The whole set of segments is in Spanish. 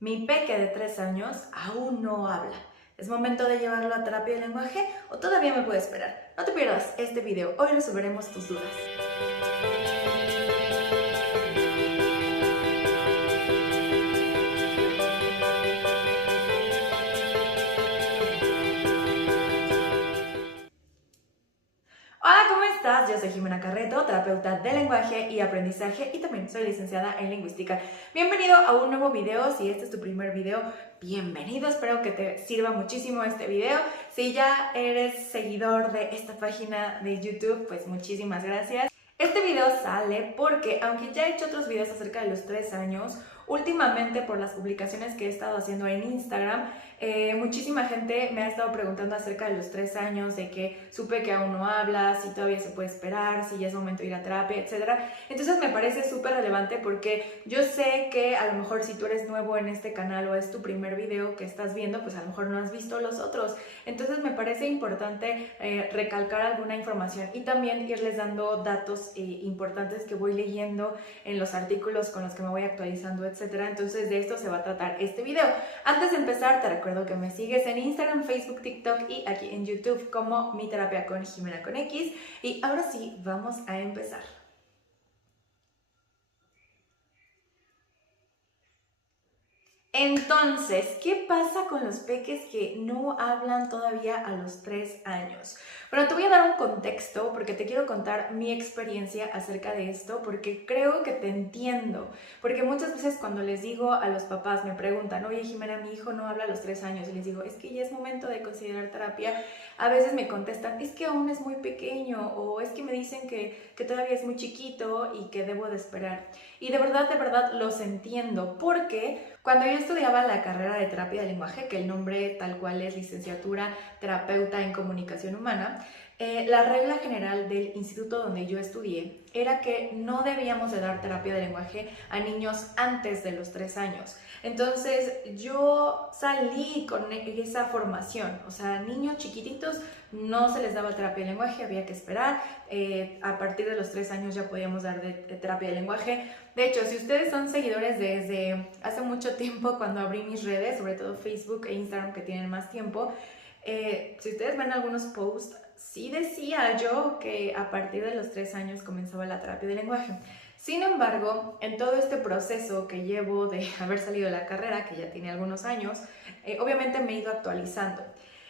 Mi peque de 3 años aún no habla. ¿Es momento de llevarlo a terapia de lenguaje o todavía me puede esperar? No te pierdas este video, hoy resolveremos tus dudas. Hola, ¿cómo estás? Yo soy Jimena Carreto, terapeuta de lenguaje y aprendizaje y también soy licenciada en lingüística. Bienvenido a un nuevo video. Si este es tu primer video, bienvenido. Espero que te sirva muchísimo este video. Si ya eres seguidor de esta página de YouTube, pues muchísimas gracias. Este video sale porque, aunque ya he hecho otros videos acerca de los 3 años, últimamente por las publicaciones que he estado haciendo en Instagram, muchísima gente me ha estado preguntando acerca de los 3 años, de que supe que aún no habla, si todavía se puede esperar, si ya es momento de ir a terapia, etc. Entonces me parece súper relevante porque yo sé que a lo mejor si tú eres nuevo en este canal o es tu primer video que estás viendo, pues a lo mejor no has visto los otros. Entonces me parece importante recalcar alguna información y también irles dando datos importantes que voy leyendo en los artículos con los que me voy actualizando, etcétera. Entonces de esto se va a tratar este video. Antes de empezar, te recuerdo que me sigues en Instagram, Facebook, TikTok y aquí en YouTube como Mi Terapia con Jimena con X. Y ahora sí, vamos a empezar. Entonces, ¿qué pasa con los peques que no hablan todavía a los 3 años? Bueno, te voy a dar un contexto porque te quiero contar mi experiencia acerca de esto porque creo que te entiendo. Porque muchas veces cuando les digo a los papás, me preguntan, oye Jimena, mi hijo no habla a los 3 años, y les digo, es que ya es momento de considerar terapia, a veces me contestan, es que aún es muy pequeño, o es que me dicen que todavía es muy chiquito y que debo de esperar. Y de verdad los entiendo porque cuando yo estudiaba la carrera de terapia de lenguaje, que el nombre tal cual es licenciatura terapeuta en comunicación humana, la regla general del instituto donde yo estudié era que no debíamos de dar terapia de lenguaje a niños antes de los 3 años. Entonces yo salí con esa formación, o sea, niños chiquititos no se les daba terapia de lenguaje, había que esperar, a partir de los 3 años ya podíamos dar de terapia de lenguaje. De hecho, si ustedes son seguidores desde hace mucho tiempo, cuando abrí mis redes, sobre todo Facebook e Instagram que tienen más tiempo, si ustedes ven algunos posts, sí decía yo que a partir de los 3 años comenzaba la terapia de lenguaje. Sin embargo, en todo este proceso que llevo de haber salido de la carrera, que ya tiene algunos años, obviamente me he ido actualizando.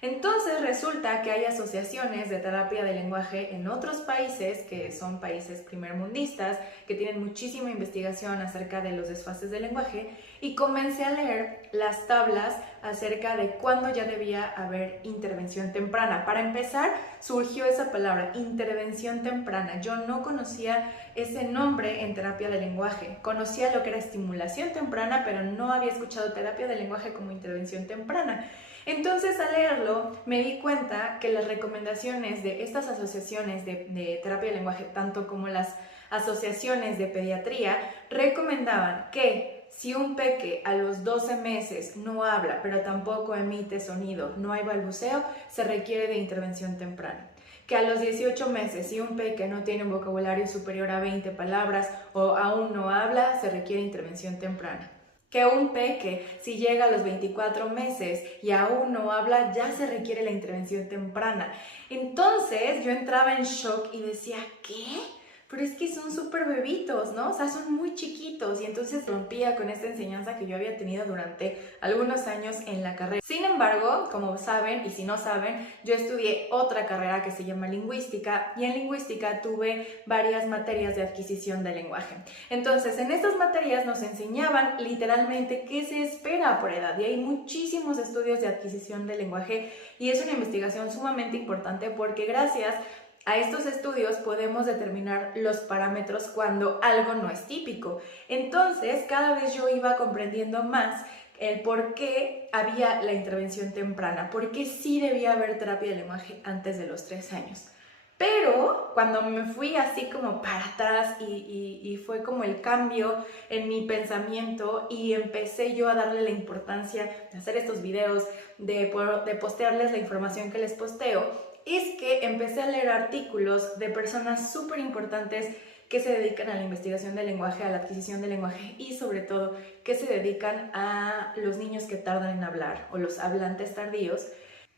Entonces resulta que hay asociaciones de terapia de lenguaje en otros países, que son países primermundistas, que tienen muchísima investigación acerca de los desfases del lenguaje, y comencé a leer las tablas acerca de cuándo ya debía haber intervención temprana. Para empezar, surgió esa palabra, intervención temprana. Yo no conocía ese nombre en terapia de lenguaje. Conocía lo que era estimulación temprana, pero no había escuchado terapia de lenguaje como intervención temprana. Entonces, al leerlo, me di cuenta que las recomendaciones de estas asociaciones de terapia de lenguaje, tanto como las asociaciones de pediatría, recomendaban que si un peque a los 12 meses no habla, pero tampoco emite sonido, no hay balbuceo, se requiere de intervención temprana. Que a los 18 meses, si un peque no tiene un vocabulario superior a 20 palabras o aún no habla, se requiere intervención temprana. Que un peque, si llega a los 24 meses y aún no habla, ya se requiere la intervención temprana. Entonces yo entraba en shock y decía, ¿qué? Pero es que son súper bebitos, ¿no? O sea, son muy chiquitos. Y entonces rompía con esta enseñanza que yo había tenido durante algunos años en la carrera. Sin embargo, como saben, y si no saben, yo estudié otra carrera que se llama lingüística, y en lingüística tuve varias materias de adquisición del lenguaje. Entonces, en estas materias nos enseñaban literalmente qué se espera por edad, y hay muchísimos estudios de adquisición del lenguaje, y es una investigación sumamente importante porque gracias a estos estudios podemos determinar los parámetros cuando algo no es típico. Entonces, cada vez yo iba comprendiendo más el por qué había la intervención temprana, por qué sí debía haber terapia de lenguaje antes de los 3 años. Pero cuando me fui así como para atrás y fue como el cambio en mi pensamiento y empecé yo a darle la importancia de hacer estos videos, de postearles la información que les posteo, es que empecé a leer artículos de personas súper importantes que se dedican a la investigación del lenguaje, a la adquisición del lenguaje y sobre todo que se dedican a los niños que tardan en hablar o los hablantes tardíos,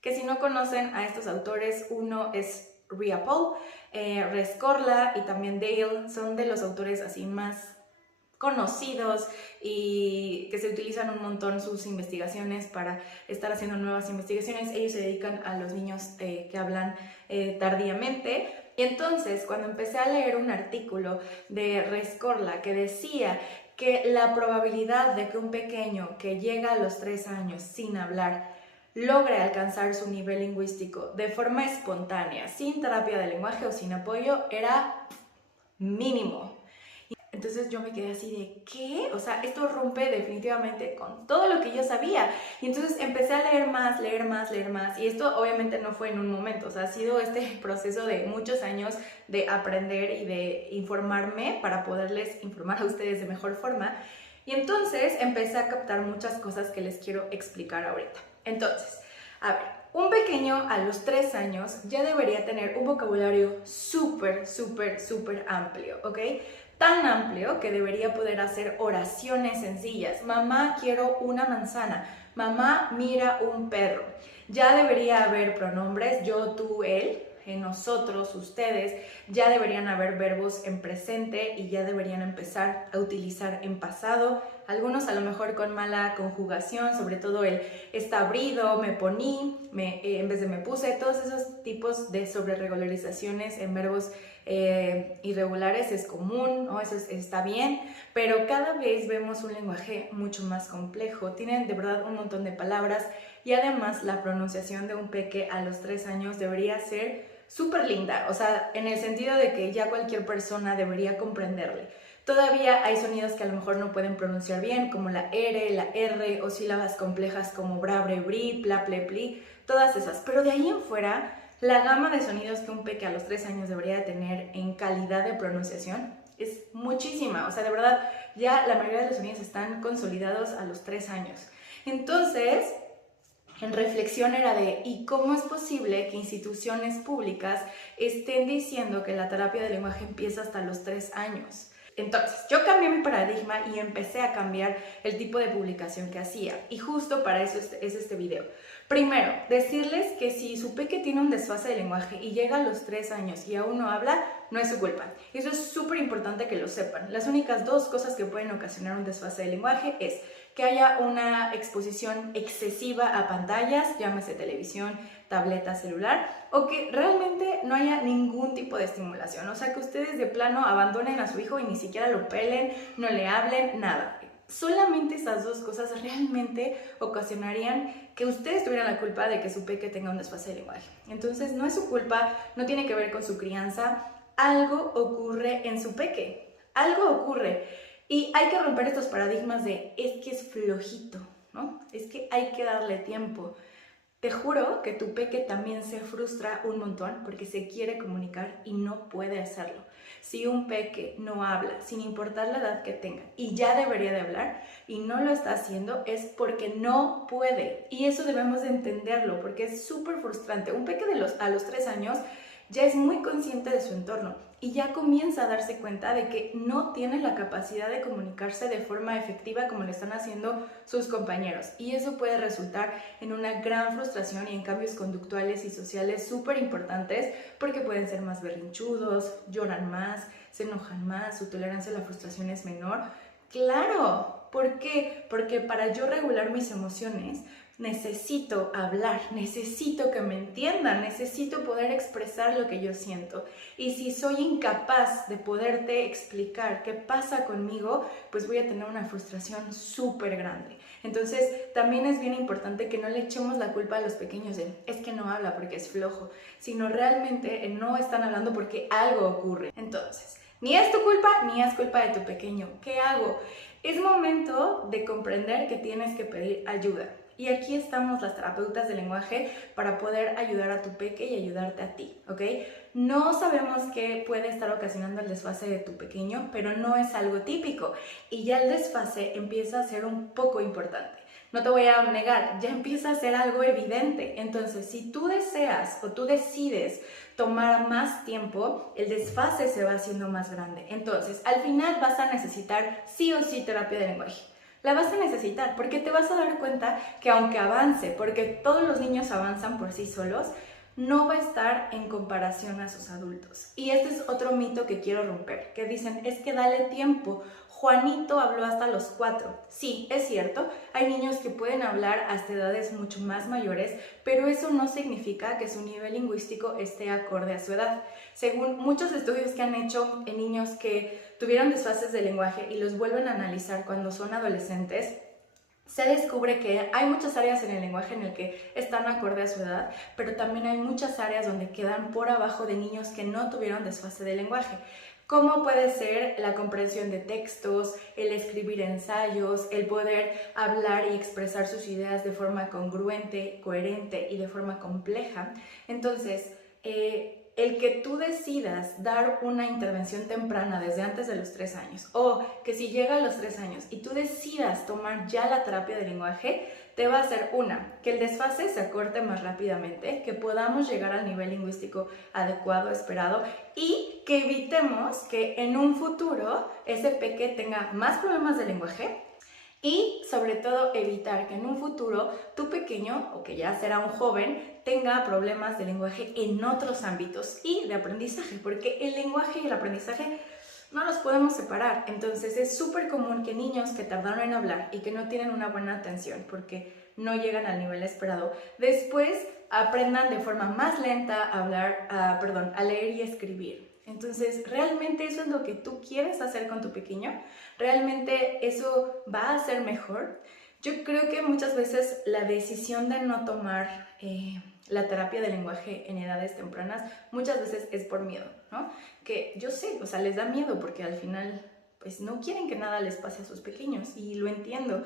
que si no conocen a estos autores, uno es Riapol, Rescorla y también Dale, son de los autores así más conocidos y que se utilizan un montón sus investigaciones para estar haciendo nuevas investigaciones. Ellos se dedican a los niños que hablan tardíamente. Y entonces, cuando empecé a leer un artículo de Rescorla que decía que la probabilidad de que un pequeño que llega a los 3 años sin hablar logre alcanzar su nivel lingüístico de forma espontánea, sin terapia de lenguaje o sin apoyo, era mínimo. Entonces yo me quedé así de, ¿qué? O sea, esto rompe definitivamente con todo lo que yo sabía. Y entonces empecé a leer más, leer más, leer más. Y esto obviamente no fue en un momento, o sea, ha sido este proceso de muchos años de aprender y de informarme para poderles informar a ustedes de mejor forma. Y entonces empecé a captar muchas cosas que les quiero explicar ahorita. Entonces, a ver, un pequeño a los 3 años ya debería tener un vocabulario súper, súper, súper amplio, ¿ok? Tan amplio que debería poder hacer oraciones sencillas. Mamá, quiero una manzana. Mamá, mira un perro. Ya debería haber pronombres, yo, tú, él, nosotros, ustedes. Ya deberían haber verbos en presente y ya deberían empezar a utilizar en pasado. Algunos a lo mejor con mala conjugación, sobre todo el está abrido, me poní, en vez de me puse. Todos esos tipos de sobreregularizaciones en verbos irregulares es común, ¿no? Eso está bien, pero cada vez vemos un lenguaje mucho más complejo. Tienen de verdad un montón de palabras y además la pronunciación de un peque a los 3 años debería ser súper linda, o sea, en el sentido de que ya cualquier persona debería comprenderle. Todavía hay sonidos que a lo mejor no pueden pronunciar bien, como la R, la R, o sílabas complejas como bra, bre, bri, pla, ple, pli, todas esas. Pero de ahí en fuera, la gama de sonidos que un peque a los 3 años debería de tener en calidad de pronunciación es muchísima. O sea, de verdad, ya la mayoría de los sonidos están consolidados a los 3 años. Entonces, en reflexión era de, ¿y cómo es posible que instituciones públicas estén diciendo que la terapia del lenguaje empieza hasta los 3 años? Entonces, yo cambié mi paradigma y empecé a cambiar el tipo de publicación que hacía. Y justo para eso es este video. Primero, decirles que si su peque tiene un desfase de lenguaje y llega a los 3 años y aún no habla, no es su culpa. Eso es súper importante que lo sepan. Las únicas 2 cosas que pueden ocasionar un desfase de lenguaje es que haya una exposición excesiva a pantallas, llámese televisión, tableta, celular, o que realmente no haya ningún tipo de estimulación. O sea, que ustedes de plano abandonen a su hijo y ni siquiera lo pelen, no le hablen, nada. Solamente esas 2 cosas realmente ocasionarían que ustedes tuvieran la culpa de que su peque tenga un desfase de lenguaje. Entonces, no es su culpa, no tiene que ver con su crianza. Algo ocurre en su peque, algo ocurre. Y hay que romper estos paradigmas de es que es flojito, ¿no? Es que hay que darle tiempo. Te juro que tu peque también se frustra un montón porque se quiere comunicar y no puede hacerlo. Si un peque no habla, sin importar la edad que tenga, y ya debería de hablar y no lo está haciendo, es porque no puede. Y eso debemos de entenderlo porque es súper frustrante. Un peque a los 3 años ya es muy consciente de su entorno y ya comienza a darse cuenta de que no tiene la capacidad de comunicarse de forma efectiva como lo están haciendo sus compañeros. Y eso puede resultar en una gran frustración y en cambios conductuales y sociales súper importantes porque pueden ser más berrinchudos, lloran más, se enojan más, su tolerancia a la frustración es menor. ¡Claro! ¿Por qué? Porque para yo regular mis emociones necesito hablar, necesito que me entiendan, necesito poder expresar lo que yo siento. Y si soy incapaz de poderte explicar qué pasa conmigo, pues voy a tener una frustración súper grande. Entonces, también es bien importante que no le echemos la culpa a los pequeños de es que no habla porque es flojo, sino realmente no están hablando porque algo ocurre. Entonces, ni es tu culpa ni es culpa de tu pequeño. ¿Qué hago? Es momento de comprender que tienes que pedir ayuda. Y aquí estamos las terapeutas del lenguaje para poder ayudar a tu peque y ayudarte a ti, ¿ok? No sabemos qué puede estar ocasionando el desfase de tu pequeño, pero no es algo típico y ya el desfase empieza a ser un poco importante. no te voy a negar, ya empieza a ser algo evidente. Entonces, si tú deseas o tú decides tomar más tiempo, el desfase se va haciendo más grande. Entonces, al final vas a necesitar sí o sí terapia de lenguaje. La vas a necesitar porque te vas a dar cuenta que aunque avance, porque todos los niños avanzan por sí solos, no va a estar en comparación a sus adultos. Y este es otro mito que quiero romper, que dicen, es que dale tiempo. Juanito habló hasta los 4. Sí, es cierto, hay niños que pueden hablar hasta edades mucho más mayores, pero eso no significa que su nivel lingüístico esté acorde a su edad. Según muchos estudios que han hecho en niños que tuvieron desfases de lenguaje y los vuelven a analizar cuando son adolescentes, se descubre que hay muchas áreas en el lenguaje en el que están acorde a su edad, pero también hay muchas áreas donde quedan por abajo de niños que no tuvieron desfase de lenguaje. Como puede ser la comprensión de textos, el escribir ensayos, el poder hablar y expresar sus ideas de forma congruente, coherente y de forma compleja. Entonces, el que tú decidas dar una intervención temprana desde antes de los 3 años o que si llega a los 3 años y tú decidas tomar ya la terapia de lenguaje, te va a hacer que el desfase se acorte más rápidamente, que podamos llegar al nivel lingüístico adecuado, esperado y que evitemos que en un futuro ese peque tenga más problemas de lenguaje. Y sobre todo evitar que en un futuro tu pequeño, o que ya será un joven, tenga problemas de lenguaje en otros ámbitos y de aprendizaje, porque el lenguaje y el aprendizaje no los podemos separar. Entonces es súper común que niños que tardaron en hablar y que no tienen una buena atención porque no llegan al nivel esperado, después aprendan de forma más lenta a hablar, a leer y escribir. Entonces, ¿realmente eso es lo que tú quieres hacer con tu pequeño? ¿Realmente eso va a ser mejor? Yo creo que muchas veces la decisión de no tomar la terapia de lenguaje en edades tempranas, muchas veces es por miedo, ¿no? Que yo sé, o sea, les da miedo porque al final, pues no quieren que nada les pase a sus pequeños y lo entiendo.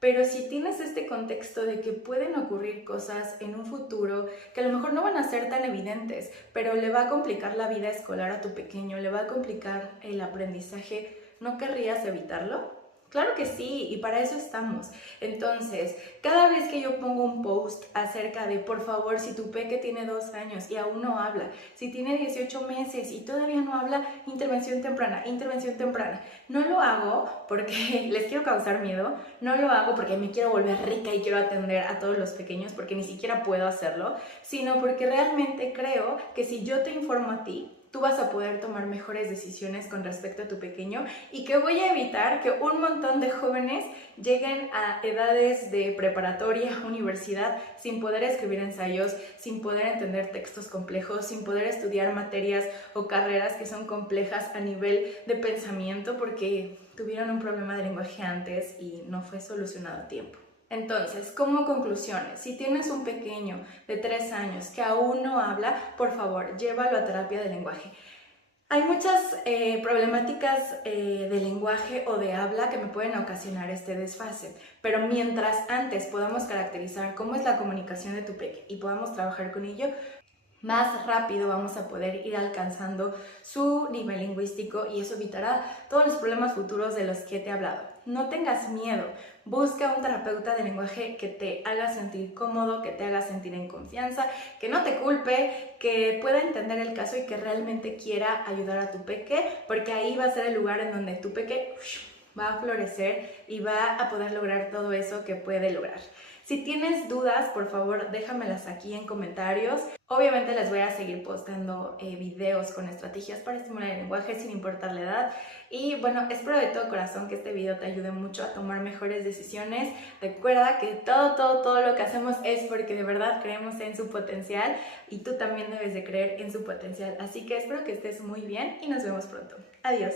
Pero si tienes este contexto de que pueden ocurrir cosas en un futuro que a lo mejor no van a ser tan evidentes, pero le va a complicar la vida escolar a tu pequeño, le va a complicar el aprendizaje, ¿no querrías evitarlo? Claro que sí, y para eso estamos. Entonces, cada vez que yo pongo un post acerca de, por favor, si tu peque tiene 2 años y aún no habla, si tiene 18 meses y todavía no habla, intervención temprana, no lo hago porque les quiero causar miedo, no lo hago porque me quiero volver rica y quiero atender a todos los pequeños porque ni siquiera puedo hacerlo, sino porque realmente creo que si yo te informo a ti, tú vas a poder tomar mejores decisiones con respecto a tu pequeño y que voy a evitar que un montón de jóvenes lleguen a edades de preparatoria, universidad, sin poder escribir ensayos, sin poder entender textos complejos, sin poder estudiar materias o carreras que son complejas a nivel de pensamiento porque tuvieron un problema de lenguaje antes y no fue solucionado a tiempo. Entonces, como conclusiones, si tienes un pequeño de 3 años que aún no habla, por favor, llévalo a terapia de lenguaje. Hay muchas problemáticas de lenguaje o de habla que me pueden ocasionar este desfase, pero mientras antes podamos caracterizar cómo es la comunicación de tu peque y podamos trabajar con ello, más rápido vamos a poder ir alcanzando su nivel lingüístico y eso evitará todos los problemas futuros de los que te he hablado. No tengas miedo, busca un terapeuta de lenguaje que te haga sentir cómodo, que te haga sentir en confianza, que no te culpe, que pueda entender el caso y que realmente quiera ayudar a tu peque, porque ahí va a ser el lugar en donde tu peque va a florecer y va a poder lograr todo eso que puede lograr. Si tienes dudas, por favor, déjamelas aquí en comentarios. Obviamente les voy a seguir postando videos con estrategias para estimular el lenguaje sin importar la edad. Y bueno, espero de todo corazón que este video te ayude mucho a tomar mejores decisiones. Recuerda que todo lo que hacemos es porque de verdad creemos en su potencial y tú también debes de creer en su potencial. Así que espero que estés muy bien y nos vemos pronto. Adiós.